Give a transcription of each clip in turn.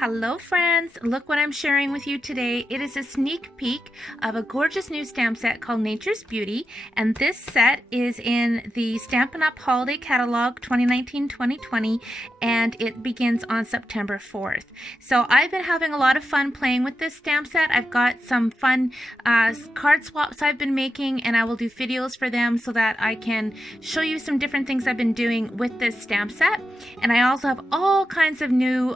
Hello friends, look what I'm sharing with you today. It is a sneak peek of a gorgeous new stamp set called Nature's Beauty, and this set is in the Stampin' Up! Holiday Catalogue 2019-2020, and it begins on September 4th. So I've been having a lot of fun playing with this stamp set. I've got some fun card swaps I've been making, and I will do videos for them so that I can show you some different things I've been doing with this stamp set. And I also have all kinds of new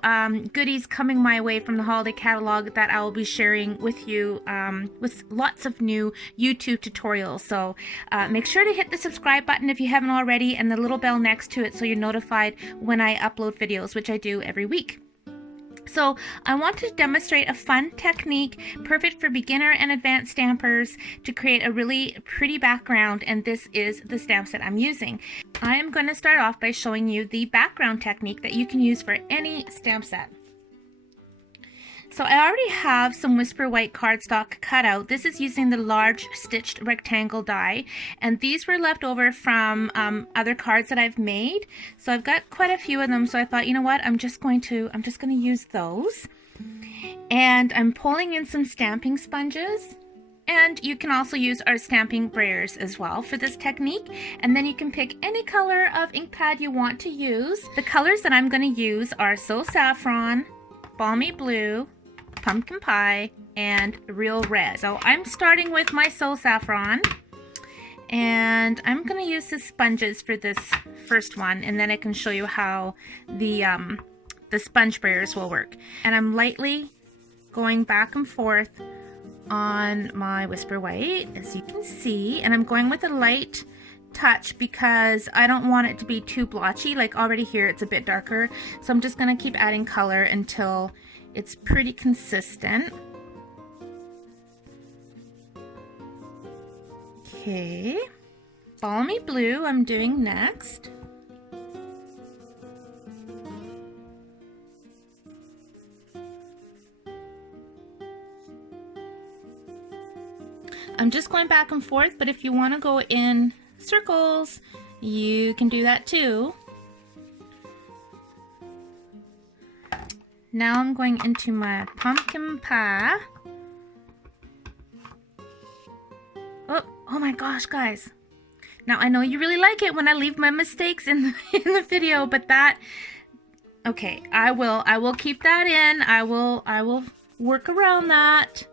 goodies coming my way from the Holiday Catalog that I will be sharing with you with lots of new YouTube tutorials. So make sure to hit the subscribe button if you haven't already, and the little bell next to it so you're notified when I upload videos, which I do every week. So I want to demonstrate a fun technique perfect for beginner and advanced stampers to create a really pretty background, and this is the stamp set I'm using. I am going to start off by showing you the background technique that you can use for any stamp set. So I already have some Whisper White cardstock cut out. This is using the large stitched rectangle die, and these were left over from other cards that I've made. So I've got quite a few of them, so I thought, you know what, I'm just going to use those. And I'm pulling in some stamping sponges, and you can also use our stamping brayers as well for this technique. And then you can pick any color of ink pad you want to use. The colors that I'm going to use are So Saffron, Balmy Blue, Pumpkin Pie, and Real Red. So I'm starting with my So Saffron, and I'm going to use the sponges for this first one, and then I can show you how the sponge brayers will work. And I'm lightly going back and forth on my Whisper White, as you can see, and I'm going with a light touch because I don't want it to be too blotchy. Like already here it's a bit darker, so I'm just going to keep adding color until it's pretty consistent. Okay, Balmy Blue I'm doing next. I'm just going back and forth, but if you want to go in circles, you can do that too. Now I'm going into my Pumpkin Pie. Oh my gosh, guys. Now I know you really like it when I leave my mistakes in the video, but that, okay, I will keep that in. I will work around that.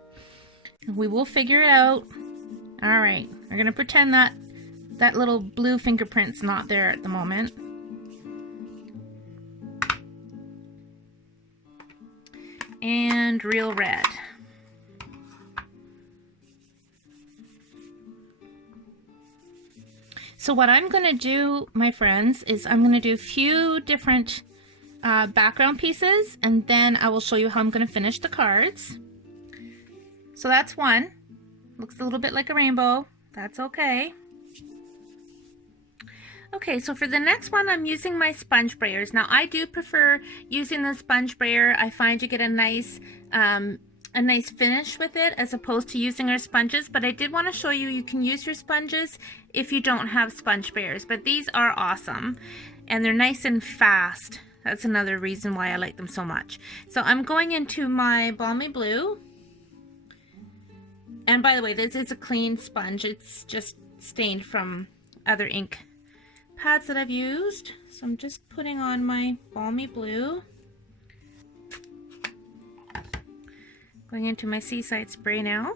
We will figure it out. All right, we're gonna pretend that that little blue fingerprint's not there at the moment. And Real Red. So what I'm going to do, my friends, is I'm going to do a few different background pieces, and then I will show you how I'm going to finish the cards. So that's one. Looks a little bit like a rainbow. That's okay. Okay, so for the next one, I'm using my sponge brayers. Now, I do prefer using the sponge brayer. I find you get a nice finish with it as opposed to using our sponges. But I did want to show you, you can use your sponges if you don't have sponge brayers. But these are awesome, and they're nice and fast. That's another reason why I like them so much. So I'm going into my Balmy Blue. And by the way, this is a clean sponge. It's just stained from other ink pads that I've used. So I'm just putting on my Balmy Blue. Going into my Seaside Spray now.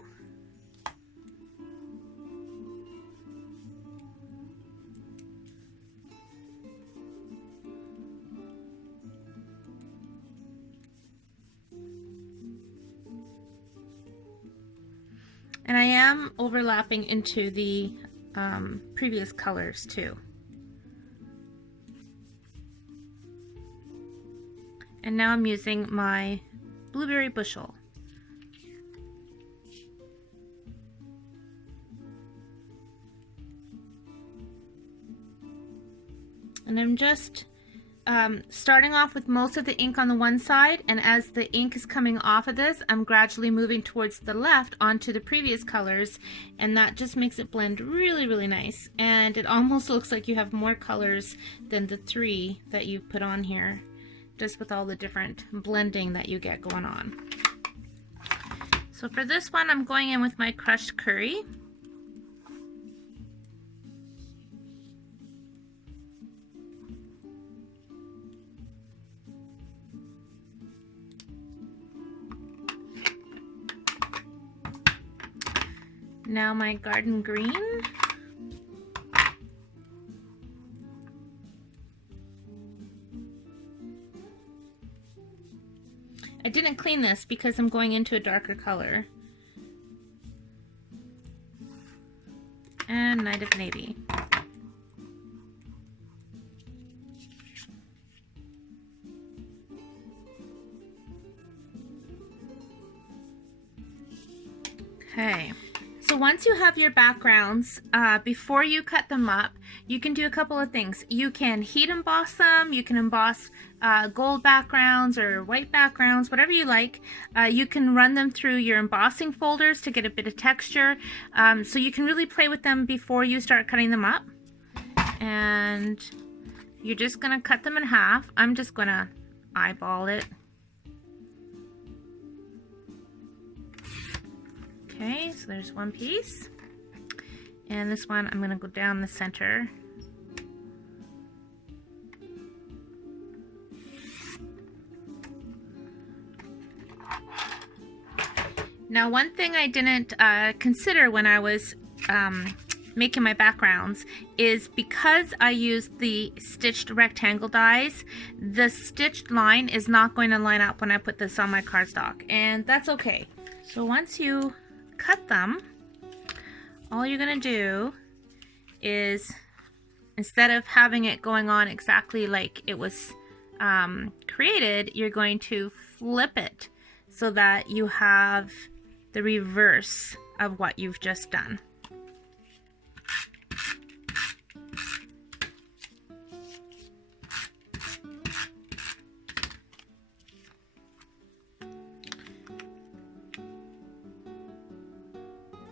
And I am overlapping into the previous colors too. And now I'm using my Blueberry Bushel. And I'm just starting off with most of the ink on the one side, and as the ink is coming off of this, I'm gradually moving towards the left onto the previous colors, and that just makes it blend really, really nice. And it almost looks like you have more colors than the 3 that you put on here. just with all the different blending that you get going on. So for this one, I'm going in with my crushed curry. Now my garden green. I didn't clean this because I'm going into a darker color. And Night of Navy. Okay. So once you have your backgrounds, before you cut them up, you can do a couple of things. You can heat emboss them, you can emboss gold backgrounds or white backgrounds, whatever you like. You can run them through your embossing folders to get a bit of texture. So you can really play with them before you start cutting them up. And you're just gonna cut them in half. I'm just gonna eyeball it. Okay, so there's one piece, and this one I'm going to go down the center. Now, one thing I didn't consider when I was making my backgrounds is because I used the stitched rectangle dies, the stitched line is not going to line up when I put this on my cardstock, and that's okay. So once you cut them, all you're going to do is, instead of having it going on exactly like it was created, you're going to flip it so that you have the reverse of what you've just done.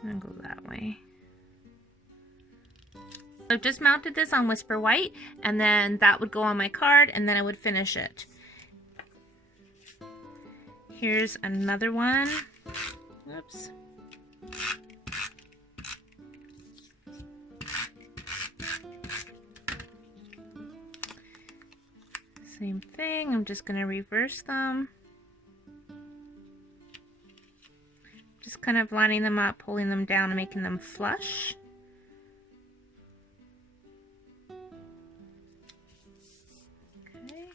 And go that way. I've just mounted this on Whisper White, and then that would go on my card, and then I would finish it. Here's another one. Oops. Same thing, I'm just going to reverse them. Just kind of lining them up, pulling them down, and making them flush. Okay.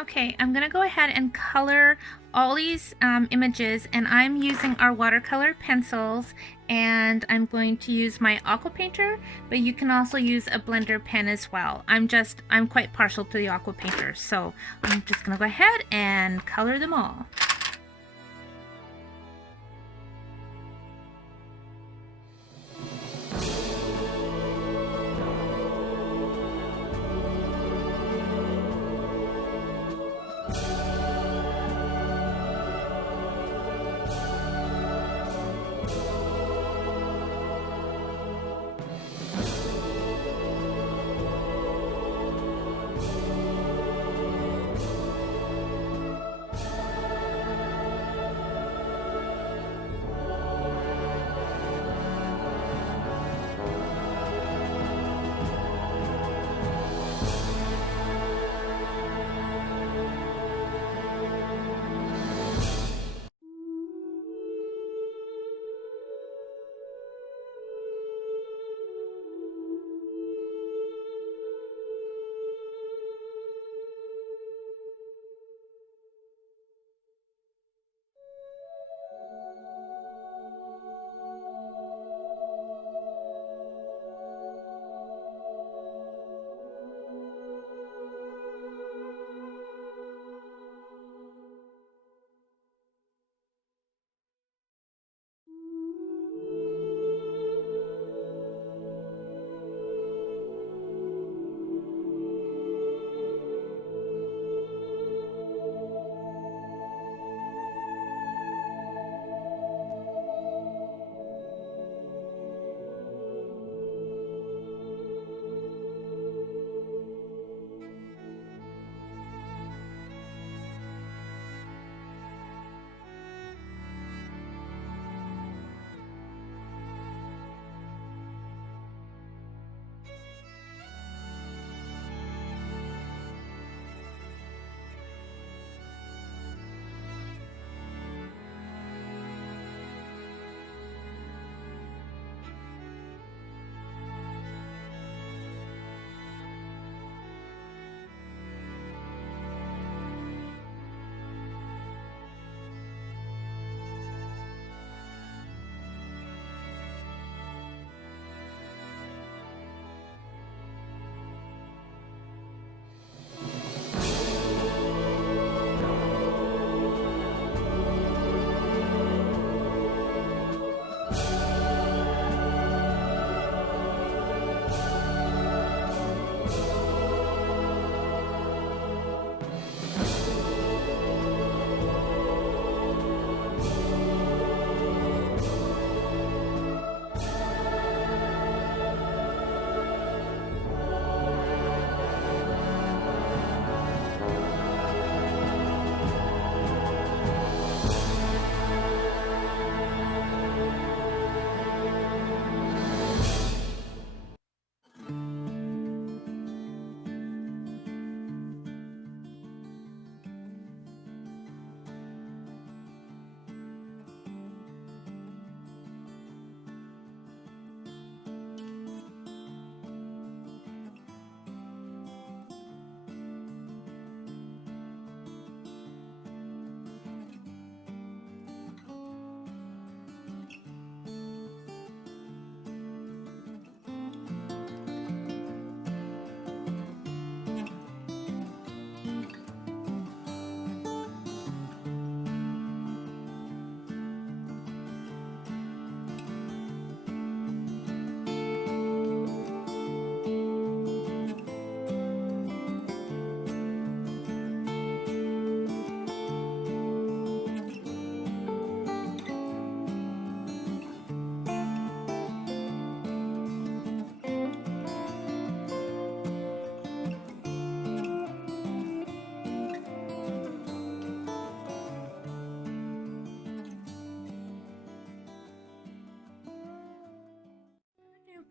Okay, I'm going to go ahead and color all these images, and I'm using our watercolor pencils, and I'm going to use my aqua painter, but you can also use a blender pen as well. I'm quite partial to the aqua painter, so I'm just going to go ahead and color them all.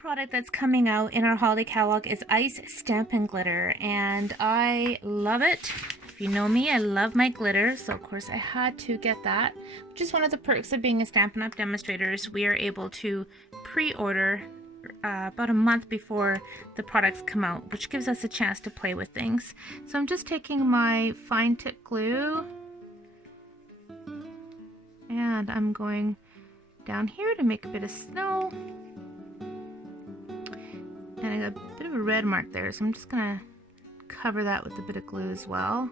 product that's coming out in our holiday catalog is Ice Stampin' Glitter, and I love it. If you know me, I love my glitter, so of course I had to get that. Which is one of the perks of being a Stampin' Up! Demonstrators. We are able to pre-order about a month before the products come out, which gives us a chance to play with things. So I'm just taking my fine tip glue and I'm going down here to make a bit of snow. And I got a bit of a red mark there, so I'm just gonna cover that with a bit of glue as well.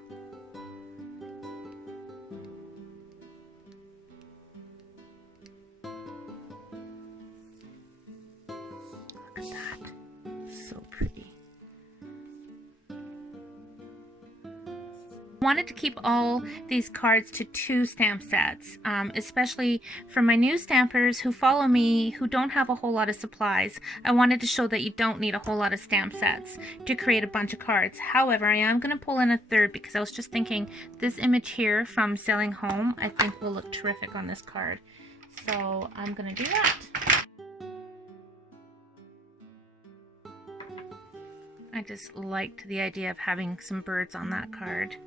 Look at that, so pretty. I wanted to keep all these cards to 2 stamp sets, especially for my new stampers who follow me who don't have a whole lot of supplies. I wanted to show that you don't need a whole lot of stamp sets to create a bunch of cards. However, I am going to pull in a third because I was just thinking this image here from Sailing Home I think will look terrific on this card. So I'm going to do that. I just liked the idea of having some birds on that card.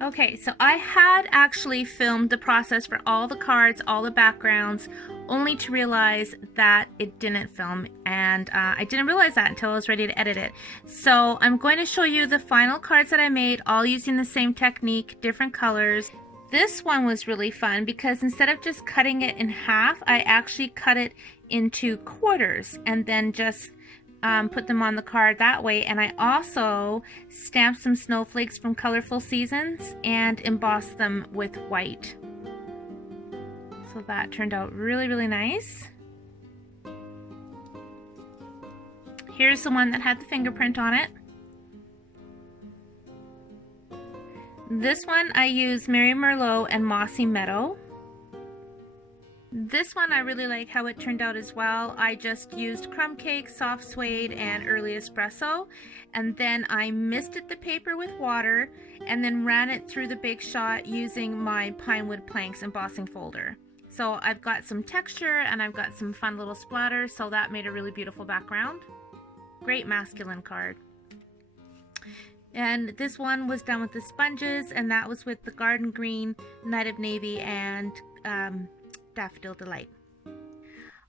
Okay, so I had actually filmed the process for all the cards, all the backgrounds, only to realize that it didn't film, and I didn't realize that until I was ready to edit it. So I'm going to show you the final cards that I made, all using the same technique, different colors. This one was really fun because instead of just cutting it in half, I actually cut it into quarters and then just put them on the card that way. And I also stamped some snowflakes from Colorful Seasons and embossed them with white. So that turned out really, really nice. Here's the one that had the fingerprint on it. This one I used Mary Merlot and Mossy Meadow. This one I really like how it turned out as well. I just used crumb cake, soft suede, and early espresso, and then I misted the paper with water and then ran it through the Bake Shot using my pine wood planks embossing folder. So I've got some texture and I've got some fun little splatters, so that made a really beautiful background. Great masculine card. And this one was done with the sponges, and that was with the Garden Green, Night of Navy, and Daffodil Delight.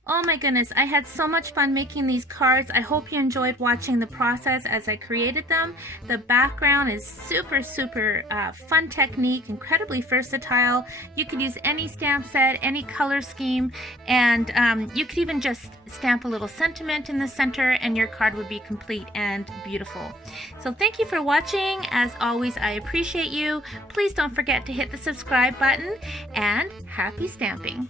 Oh my goodness, I had so much fun making these cards. I hope you enjoyed watching the process as I created them. The background is super fun technique, incredibly versatile. You could use any stamp set, any color scheme, and you could even just stamp a little sentiment in the center and your card would be complete and beautiful. So thank you for watching. As always, I appreciate you. Please don't forget to hit the subscribe button, and happy stamping.